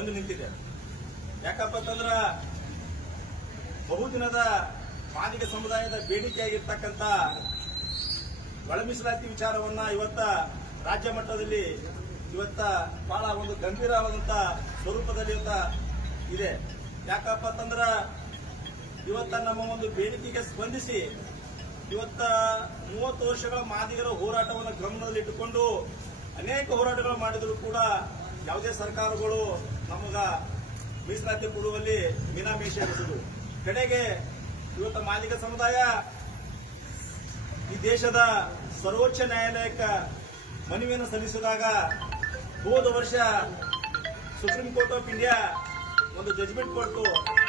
ಬಂದು ನಿಂತಿದೆ. ಯಾಕಪ್ಪ ಅಂತಂದ್ರ ಬಹುದಿನದ ಮಾದಿಗ ಸಮುದಾಯದ ಬೇಡಿಕೆಯಾಗಿರ್ತಕ್ಕಂಥ ಒಳ ಮೀಸಲಾತಿ ವಿಚಾರವನ್ನ ಇವತ್ತ ರಾಜ್ಯ ಮಟ್ಟದಲ್ಲಿ ಇವತ್ತ ಬಹಳ ಒಂದು ಗಂಭೀರವಾದಂತ ಸ್ವರೂಪದಲ್ಲಿ ಇವತ್ತ ಇದೆ. ಯಾಕಪ್ಪ ಅಂತಂದ್ರ ಇವತ್ತ ನಮ್ಮ ಒಂದು ಬೇಡಿಕೆಗೆ ಸ್ಪಂದಿಸಿ ಇವತ್ತ 30 ವರ್ಷಗಳ ಮಾದಿಗರ ಹೋರಾಟವನ್ನು ಗಮನದಲ್ಲಿಟ್ಟುಕೊಂಡು ಅನೇಕ ಹೋರಾಟಗಳು ಮಾಡಿದರೂ ಕೂಡ ಯಾವುದೇ ಸರ್ಕಾರಗಳು ನಮಗ ಮೀಸಲಾತಿ ಕೊಡುವಲ್ಲಿ ಮೀನಾಮೇಷ ಎನಿಸಿದ್ರು. ಕಡೆಗೆ ಇವತ್ತ ಮಾದಿಗ ಸಮುದಾಯ ಈ ದೇಶದ ಸರ್ವೋಚ್ಚ ನ್ಯಾಯಾಲಯಕ್ಕೆ ಮನವಿಯನ್ನು ಸಲ್ಲಿಸಿದಾಗ ಹೋದ ವರ್ಷ ಸುಪ್ರೀಂ ಕೋರ್ಟ್ ಆಫ್ ಇಂಡಿಯಾ ಒಂದು ಜಜ್ಮೆಂಟ್ ಕೊಟ್ಟು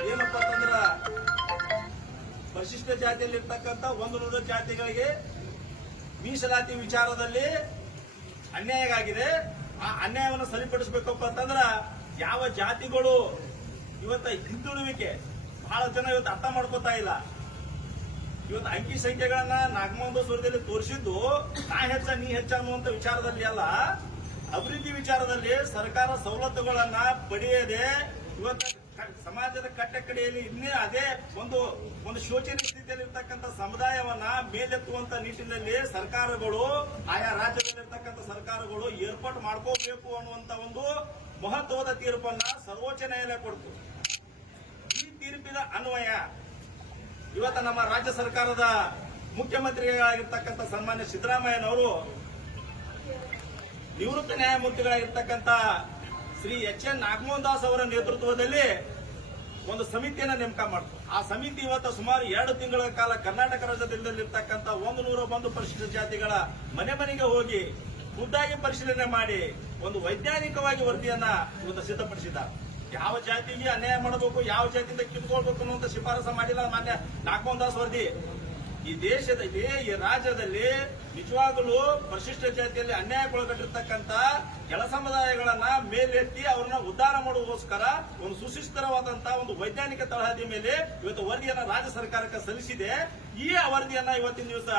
ಏನಪ್ಪಾ ಅಂತಂದ್ರ ಪರಿಶಿಷ್ಟ ಜಾತಿಯಲ್ಲಿರ್ತಕ್ಕಂಥ 100 ಜಾತಿಗಳಿಗೆ ಮೀಸಲಾತಿ ವಿಚಾರದಲ್ಲಿ ಅನ್ಯಾಯ ಆಗಿದೆ. ಆ ಅನ್ಯಾಯವನ್ನು ಸರಿಪಡಿಸಬೇಕಪ್ಪ ಅಂತಂದ್ರ ಯಾವ ಜಾತಿಗಳು ಇವತ್ತ ಹಿಂದುಳಿವಿಕೆ ಬಹಳ ಜನ ಇವತ್ತು ಅರ್ಥ ಮಾಡ್ಕೋತಾ ಇಲ್ಲ. ಇವತ್ತು ಅಂಕಿ ಸಂಖ್ಯೆಗಳನ್ನ ನಾಗಮಂದು ಸ್ವರದಲ್ಲಿ ತೋರಿಸಿದ್ದು ನಾ ಹೆಚ್ಚ ನೀ ಹೆಚ್ಚ ಅನ್ನುವಂತ ವಿಚಾರದಲ್ಲಿ ಅಲ್ಲ, ಅಭಿವೃದ್ಧಿ ವಿಚಾರದಲ್ಲಿ ಸರ್ಕಾರ ಸವಲತ್ತುಗಳನ್ನ ಪಡೆಯದೆ ಇವತ್ತು ಸಮಾಜದ ಕಟ್ಟಕಡೆಯಲ್ಲಿ ಇನ್ನೇ ಅದೇ ಒಂದು ಶೋಚನೀಯ ಸ್ಥಿತಿಯಲ್ಲಿ ಇರ್ತಕ್ಕಂಥ ಸಮುದಾಯವನ್ನ ಮೇಲೆತ್ತುವಂತ ನಿಟ್ಟಿನಲ್ಲಿ ಸರ್ಕಾರಗಳು ಆಯಾ ರಾಜ್ಯದಲ್ಲಿರ್ತಕ್ಕಂಥ ಸರ್ಕಾರಗಳು ಏರ್ಪಾಟ್ ಮಾಡ್ಕೋಬೇಕು ಅನ್ನುವಂತ ಒಂದು ಮಹತ್ವದ ತೀರ್ಪನ್ನ ಸರ್ವೋಚ್ಚ ನ್ಯಾಯಾಲಯ ಕೊಡ್ತು. ಈ ತೀರ್ಪಿನ ಅನ್ವಯ ಇವತ್ತ ನಮ್ಮ ರಾಜ್ಯ ಸರ್ಕಾರದ ಮುಖ್ಯಮಂತ್ರಿಗಳಾಗಿರ್ತಕ್ಕಂಥ ಸನ್ಮಾನ್ಯ ಸಿದ್ದರಾಮಯ್ಯನವರು ನಿವೃತ್ತ ನ್ಯಾಯಮೂರ್ತಿಗಳಾಗಿರ್ತಕ್ಕಂಥ ಶ್ರೀ ಎಚ್.ಎನ್. ನಾಗಮೋಹನ್ ದಾಸ್ ಅವರ ನೇತೃತ್ವದಲ್ಲಿ ಒಂದು ಸಮಿತಿಯನ್ನ ನೇಮಕ ಮಾಡಿತು. ಆ ಸಮಿತಿ ಇವತ್ತು ಸುಮಾರು 2 ತಿಂಗಳ ಕಾಲ ಕರ್ನಾಟಕ ರಾಜ್ಯದಲ್ಲಿರ್ತಕ್ಕಂಥ 101 ಪರಿಶಿಷ್ಟ ಜಾತಿಗಳ ಮನೆಗೆ ಹೋಗಿ ಖುದ್ದಾಗಿ ಪರಿಶೀಲನೆ ಮಾಡಿ ಒಂದು ವೈಜ್ಞಾನಿಕವಾಗಿ ವರದಿಯನ್ನ ಇವತ್ತು ಸಿದ್ಧಪಡಿಸಿದ್ದಾರೆ. ಯಾವ ಜಾತಿಗೆ ಅನ್ಯಾಯ ಮಾಡಬೇಕು, ಯಾವ ಜಾತಿಯಿಂದ ಕಿತ್ಕೊಳ್ಬೇಕು ಅನ್ನುವಂತ ಶಿಫಾರಸು ಮಾಡಿಲ್ಲ ಮಾನ್ಯ ನಾಗಮೋಹನ್ ದಾಸ್ ವರದಿ. ಈ ದೇಶದಲ್ಲಿ ಈ ರಾಜ್ಯದಲ್ಲಿ ನಿಜವಾಗಲೂ ಪರಿಶಿಷ್ಟ ಜಾತಿಯಲ್ಲಿ ಅನ್ಯಾಯಕ್ಕೊಳಗಟ್ಟಿರ್ತಕ್ಕಂಥ ಕೆಳ ಸಮುದಾಯಗಳನ್ನ ಮೇಲೆತ್ತಿ ಅವ್ರನ್ನ ಉದ್ಧಾರ ಮಾಡುವಗೋಸ್ಕರ ಒಂದು ಸುಶಿಸ್ತರವಾದಂತಹ ಒಂದು ವೈಜ್ಞಾನಿಕ ತಳಹದಿ ಮೇಲೆ ಇವತ್ತು ವರದಿಯನ್ನ ರಾಜ್ಯ ಸರ್ಕಾರಕ್ಕೆ ಸಲ್ಲಿಸಿದೆ. ಈ ವರದಿಯನ್ನ ಇವತ್ತಿನ ದಿವಸ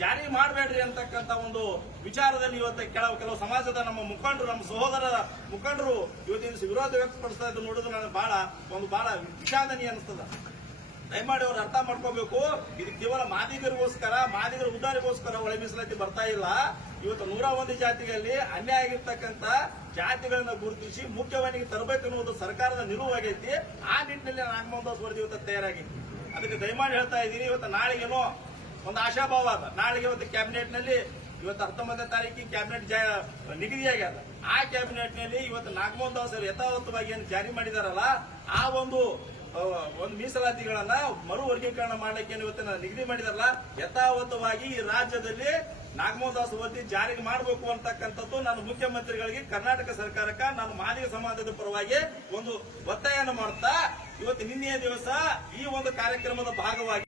ಜಾರಿ ಮಾಡಬೇಡ್ರಿ ಅಂತಕ್ಕಂಥ ಒಂದು ವಿಚಾರದಲ್ಲಿ ಇವತ್ತು ಕೆಲವು ಸಮಾಜದ ನಮ್ಮ ಮುಖಂಡರು, ನಮ್ಮ ಸಹೋದರರ ಮುಖಂಡರು ಇವತ್ತಿನ ದಿವಸ ವಿರೋಧ ವ್ಯಕ್ತಪಡಿಸ್ತಾ ಇದ್ದು ನೋಡಿದ್ರೆ ನನಗೆ ಬಹಳ ವಿಷಾದನೀಯ ಅನಿಸ್ತದ. ದಯಮಾಡಿ ಅವರು ಅರ್ಥ ಮಾಡ್ಕೋಬೇಕು. ಇದು ಕೇವಲ ಮಾದಿಗರಿಗೋಸ್ಕರ, ಮಾದಿಗರ ಉದ್ಧಾರಿಗೋಸ್ಕರ ಒಳ ಮೀಸಲಾತಿ ಬರ್ತಾ ಇಲ್ಲ. ಇವತ್ತು 101 ಜಾತಿಗಳಲ್ಲಿ ಅನ್ಯಾಯ ಆಗಿರ್ತಕ್ಕಂಥ ಜಾತಿಗಳನ್ನ ಗುರುತಿಸಿ ಮುಖ್ಯವಾಹಿನಿಗೆ ತರಬೇಕು ಅನ್ನುವುದು ಸರ್ಕಾರದ ನಿಲುವಾಗೈತಿ. ಆ ನಿಟ್ಟಿನಲ್ಲಿ ನಾಗಮೋಹನ್ ದಾಸ್ ವರದಿ ಇವತ್ತು ತಯಾರಾಗೈತಿ. ಅದಕ್ಕೆ ದಯಮಾಡಿ ಹೇಳ್ತಾ ಇದ್ದೀನಿ, ಇವತ್ತು ನಾಳೆಗೇನೋ ಒಂದು ಆಶಾಭಾವ ಅದ. ನಾಳೆಗೆ ಇವತ್ತು ಕ್ಯಾಬಿನೆಟ್ ನಲ್ಲಿ ಇವತ್ತು 19ನೇ ತಾರೀಕಿಗೆ ಕ್ಯಾಬಿನೆಟ್ ನಿಗದಿಯಾಗ್ಯದ. ಆ ಕ್ಯಾಬಿನೆಟ್ ನಲ್ಲಿ ಇವತ್ತು ನಾಗಮೋಹನ್ ದಾಸ್ ಅವರು ಯಥಾವತ್ತವಾಗಿ ಏನು ಜಾರಿ ಮಾಡಿದಾರಲ್ಲ, ಆ ಒಂದು ಮೀಸಲಾತಿಗಳನ್ನ ಮರು ವರ್ಗೀಕರಣ ಮಾಡಲಿಕ್ಕೆ ಇವತ್ತಿನ ನಿಗದಿ ಮಾಡಿದಾರಲ್ಲ, ಯಥಾವತ್ತವಾಗಿ ಈ ರಾಜ್ಯದಲ್ಲಿ ನಾಗಮೋಹನ್ ದಾಸ್ ವರದಿ ಜಾರಿಗೆ ಮಾಡಬೇಕು ಅಂತಕ್ಕಂಥದ್ದು ನಾನು ಮುಖ್ಯಮಂತ್ರಿಗಳಿಗೆ, ಕರ್ನಾಟಕ ಸರ್ಕಾರಕ್ಕೆ, ನಾನು ಮಾದಿಗ ಸಮಾಜದ ಪರವಾಗಿ ಒಂದು ಒತ್ತಾಯನ ಮಾಡ್ತಾ ಇವತ್ತು ನಿನ್ನೆಯ ದಿವಸ ಈ ಒಂದು ಕಾರ್ಯಕ್ರಮದ ಭಾಗವಾಗಿ